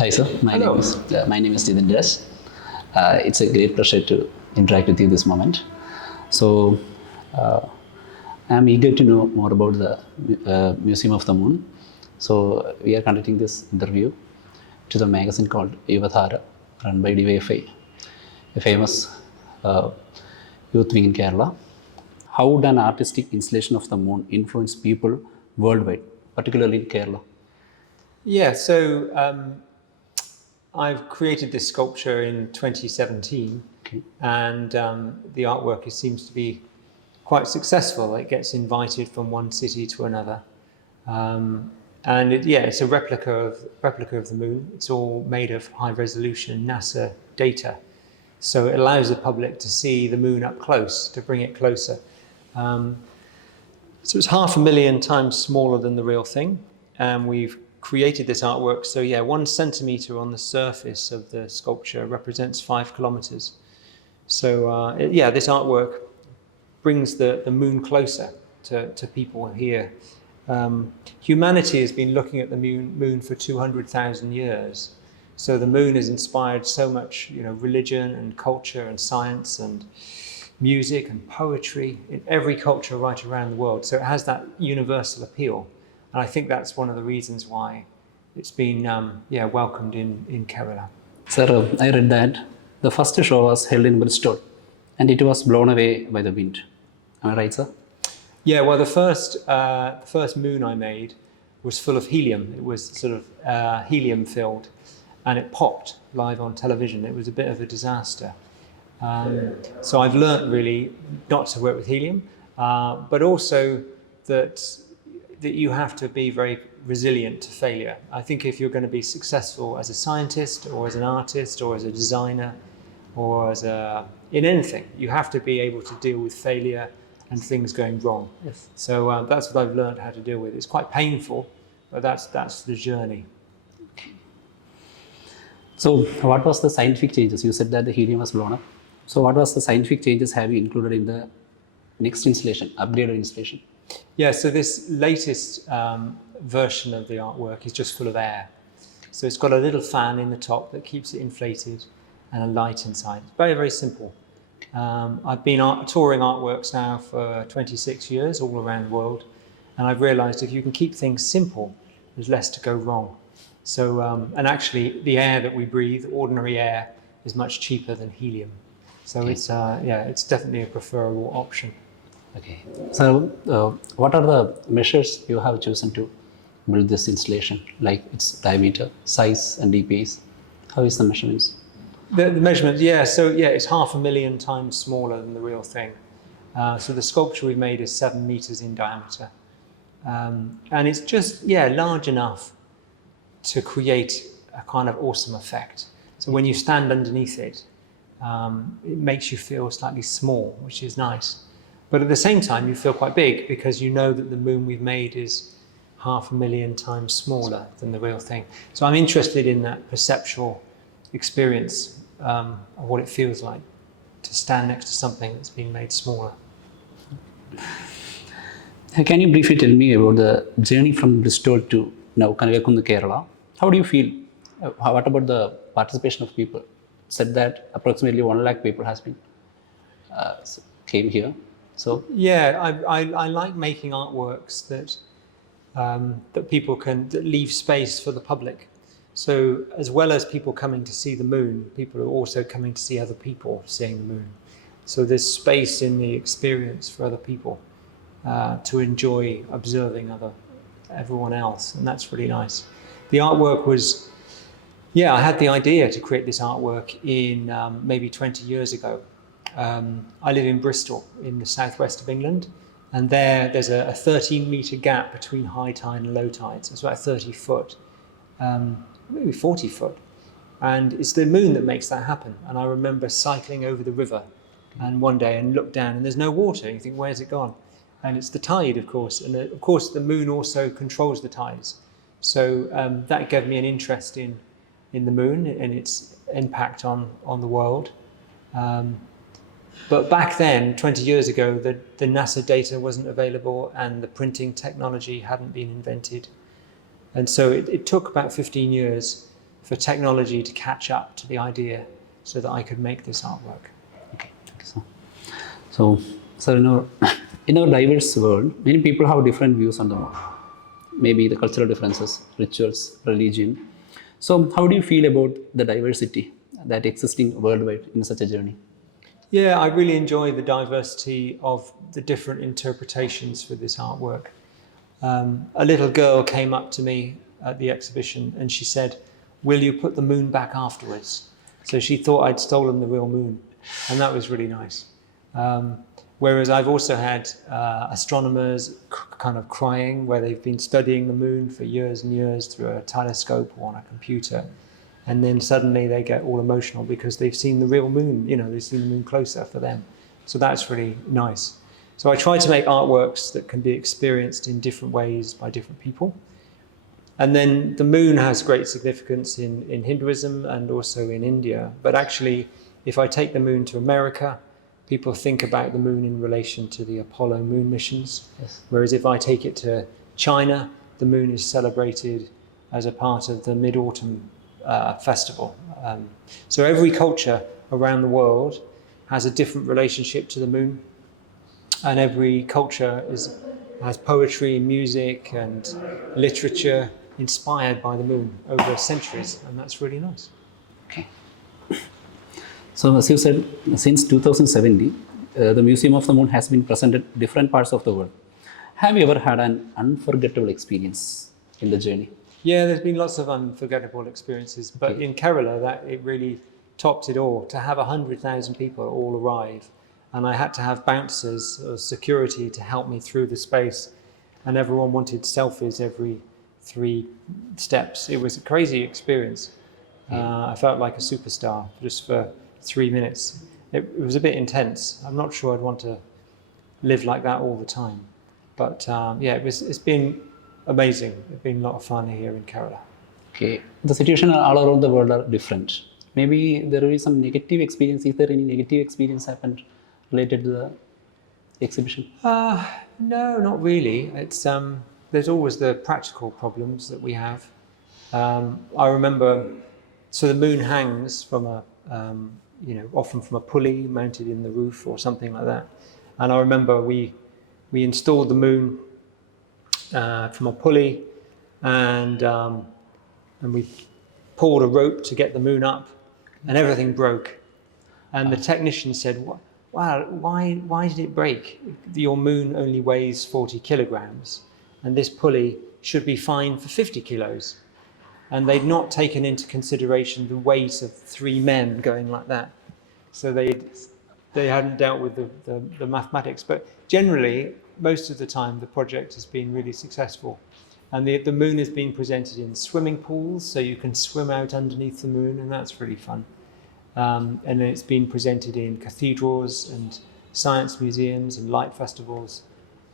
Hi, sir. Hello. My name is Jitendra. It's a great pleasure to interact with you this moment. So, uh, I'm eager to know more about the Museum of the Moon. So, we are conducting this interview to the magazine called Yuvadhara, run by DYFI, a famous uh, youth wing in Kerala. How would an artistic installation of the moon influence people worldwide, particularly in Kerala? Yeah, so I've created this sculpture in 2017, Okay. and the artwork seems to be quite successful. It gets invited from one city to another, and it's a replica of the moon. It's all made of high resolution NASA data, so it allows the public to see the moon up close, to bring it closer. Um, So it's 500,000 times smaller than the real thing. And we've created this artwork. So yeah, 1 centimeter on the surface of the sculpture represents 5 kilometers. So this artwork brings the moon closer to people here. Humanity has been looking at the moon for 200,000 years. So the moon has inspired so much, religion and culture and science and music and poetry in every culture right around the world. So it has that universal appeal. And I think that's one of the reasons why it's been welcomed in Kerala. Sir, I read that the first show was held in Bristol and it was blown away by the wind. Am I right, sir? Yeah, well, the first moon I made was full of helium. It was sort of helium filled, and it popped live on television. It was a bit of a disaster. So I've learnt really not to work with helium, but also that you have to be very resilient to failure. I think if you're going to be successful as a scientist or as an artist or as a designer or in anything, you have to be able to deal with failure and things going wrong. Yes. So that's what I've learned how to deal with. It's quite painful, but that's the journey. So, what was the scientific changes? You said that the helium was blown up. So, what was the scientific changes have you included in the next installation, upgraded installation? Yeah, so this latest version of the artwork is just full of air. So it's got a little fan in the top that keeps it inflated and a light inside. It's very, very simple. I've been touring artworks now for 26 years all around the world, and I've realized if you can keep things simple, there's less to go wrong. So, and actually the air that we breathe, ordinary air, is much cheaper than helium. So Okay. it's definitely a preferable option. Okay. So, what are the measures you have chosen to build this installation? Like its diameter, size, and DPS? How is the measurements? The measurements, yeah. So yeah, it's 500,000 times smaller than the real thing. So the sculpture we've made is 7 meters in diameter, and it's just large enough to create a kind of awesome effect. So when you stand underneath it, it makes you feel slightly small, which is nice. But at the same time, you feel quite big because you know that the moon we've made is 500,000 times smaller than the real thing. So I'm interested in that perceptual experience of what it feels like to stand next to something that's been made smaller. Can you briefly tell me about the journey from Bristol to now Kanagakundu, Kerala? How do you feel? What about the participation of people? Said that approximately 1 lakh people has been came here. So Yeah, I like making artworks that people that leave space for the public. So as well as people coming to see the moon, people are also coming to see other people seeing the moon. So there's space in the experience for other people to enjoy observing everyone else, and that's really nice. The artwork was, I had the idea to create this artwork in maybe 20 years ago. I live in Bristol in the southwest of England, and there's a 13-meter gap between high tide and low tide. So it's about 30 foot, maybe 40 foot. And it's the moon that makes that happen. And I remember cycling over the river and one day and look down and there's no water. And you think, where's it gone? And it's the tide, of course. And of course, the moon also controls the tides. So that gave me an interest in the moon and its impact on the world. But back then, 20 years ago, the NASA data wasn't available and the printing technology hadn't been invented. And so it took about 15 years for technology to catch up to the idea so that I could make this artwork. Okay, thank you, sir. So, sir, in our diverse world, many people have different views on the moon. Maybe the cultural differences, rituals, religion. So, how do you feel about the diversity that existing worldwide in such a journey? Yeah, I really enjoy the diversity of the different interpretations for this artwork. A little girl came up to me at the exhibition and she said, "Will you put the moon back afterwards?" So she thought I'd stolen the real moon, and that was really nice. Whereas I've also had astronomers kind of crying where they've been studying the moon for years and years through a telescope or on a computer, and then suddenly they get all emotional because they've seen the real moon, they've seen the moon closer for them. So that's really nice. So I try to make artworks that can be experienced in different ways by different people. And then the moon has great significance in Hinduism and also in India. But actually, if I take the moon to America, people think about the moon in relation to the Apollo moon missions. Yes. Whereas if I take it to China, the moon is celebrated as a part of the Mid-Autumn festival. So every culture around the world has a different relationship to the moon. And every culture has poetry, music, and literature inspired by the moon over centuries, and that's really nice. Okay. So, as you said, since 2017, the Museum of the Moon has been present at different parts of the world. Have you ever had an unforgettable experience in the journey? Yeah, there's been lots of unforgettable experiences, but in Kerala, that it really topped it all. To have 100,000 people all arrive, and I had to have bouncers or security to help me through the space, and everyone wanted selfies every 3 steps. It was a crazy experience. I felt like a superstar just for 3 minutes. It was a bit intense. I'm not sure I'd want to live like that all the time. But yeah, it's been amazing. It's been a lot of fun here in Kerala. Okay. The situation all around the world are different. Maybe there is some negative experience. Is there any negative experience happened related to the exhibition? No, not really. It's there's always the practical problems that we have. I remember, so the moon hangs from often from a pulley mounted in the roof or something like that. And I remember we installed the moon from a pulley, and we pulled a rope to get the moon up, and everything broke. And the technician said, "Wow, why did it break? Your moon only weighs 40 kilograms, and this pulley should be fine for 50 kilos." And they'd not taken into consideration the weight of 3 men going like that. So they hadn't dealt with the mathematics. But generally, most of the time, the project has been really successful. And the moon has been presented in swimming pools, so you can swim out underneath the moon, and that's really fun. And then it's been presented in cathedrals and science museums and light festivals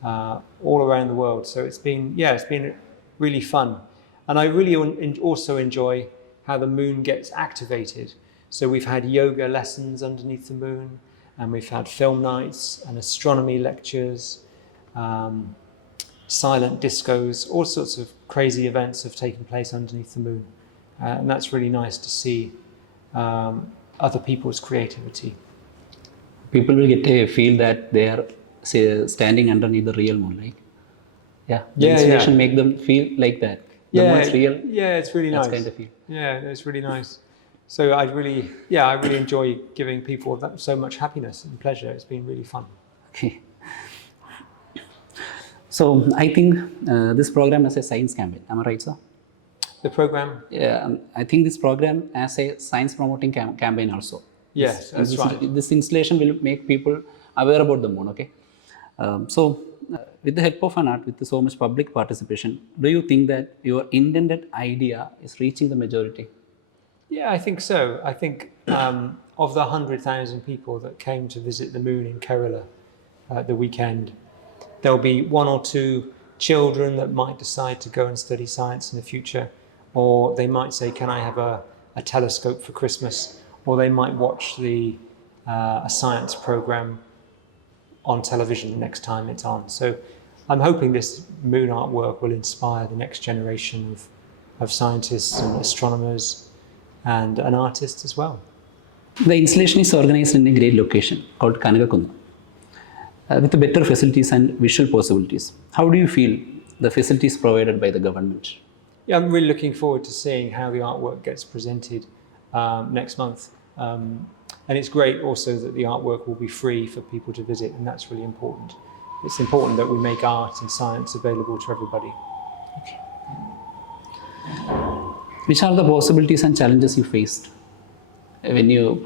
all around the world. So it's been really fun. And I really also enjoy how the moon gets activated. So we've had yoga lessons underneath the moon, and we've had film nights and astronomy lectures, silent discos, all sorts of crazy events have taken place underneath the moon. And that's really nice to see other people's creativity. People will get a feel that they are standing underneath the real moon, right? Yeah. The installation make them feel like that. The moon is real. Yeah, it's really nice. That's kind of feel. Yeah, it's really nice. So I really enjoy giving people so much happiness and pleasure. It's been really fun. Okay. So I think this program is a science campaign. Am I right, sir? The program? Yeah, I think this program as a science promoting campaign also. Yes, that's right. This installation will make people aware about the moon. Okay. With the help of an art, with so much public participation, do you think that your intended idea is reaching the majority? Yeah, I think so. I think of the 100,000 people that came to visit the moon in Kerala the weekend, there'll be 1 or 2 children that might decide to go and study science in the future, or they might say, "Can I have a telescope for Christmas?" Or they might watch a science program on television the next time it's on. So I'm hoping this moon artwork will inspire the next generation of scientists and astronomers and an artist as well. The installation is organized in a great location called Kanagakunnu, with better facilities and visual possibilities. How do you feel the facilities provided by the government? Yeah, I'm really looking forward to seeing how the artwork gets presented next month. And it's great also that the artwork will be free for people to visit, and that's really important. It's important that we make art and science available to everybody. Which are the possibilities and challenges you faced when you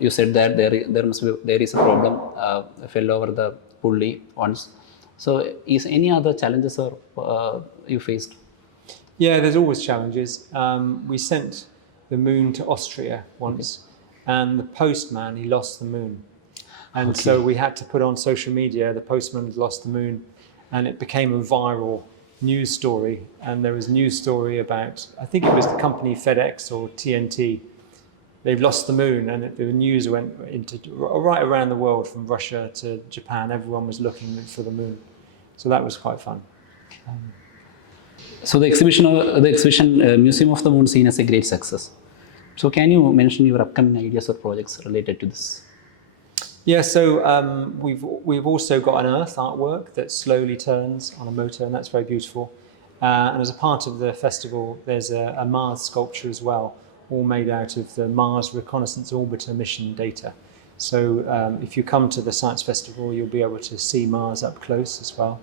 you said that there is a problem fell over the pulley once. So is any other challenges or you faced? Yeah, there's always challenges. We sent the moon to Austria once, and the postman, he lost the moon. And so we had to put on social media, the postman had lost the moon, and it became a viral news story. And there was a news story about, I think it was the company FedEx or TNT. They've lost the moon, and the news went into right around the world, from Russia to Japan. Everyone was looking for the moon. So that was quite fun. So the exhibition Museum of the Moon seen as a great success. So can you mention your upcoming ideas or projects related to this? Yeah, so we've also got an Earth artwork that slowly turns on a motor, and that's very beautiful. And as a part of the festival, there's a Mars sculpture as well, all made out of the Mars Reconnaissance Orbiter mission data. So if you come to the Science Festival, you'll be able to see Mars up close as well.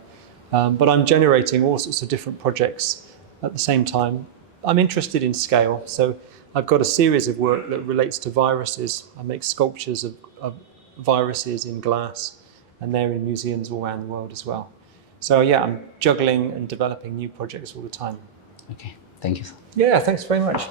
But I'm generating all sorts of different projects at the same time. I'm interested in scale, so I've got a series of work that relates to viruses. I make sculptures of viruses in glass, and they're in museums all around the world as well. So yeah, I'm juggling and developing new projects all the time. Okay, thank you. Yeah, thanks very much.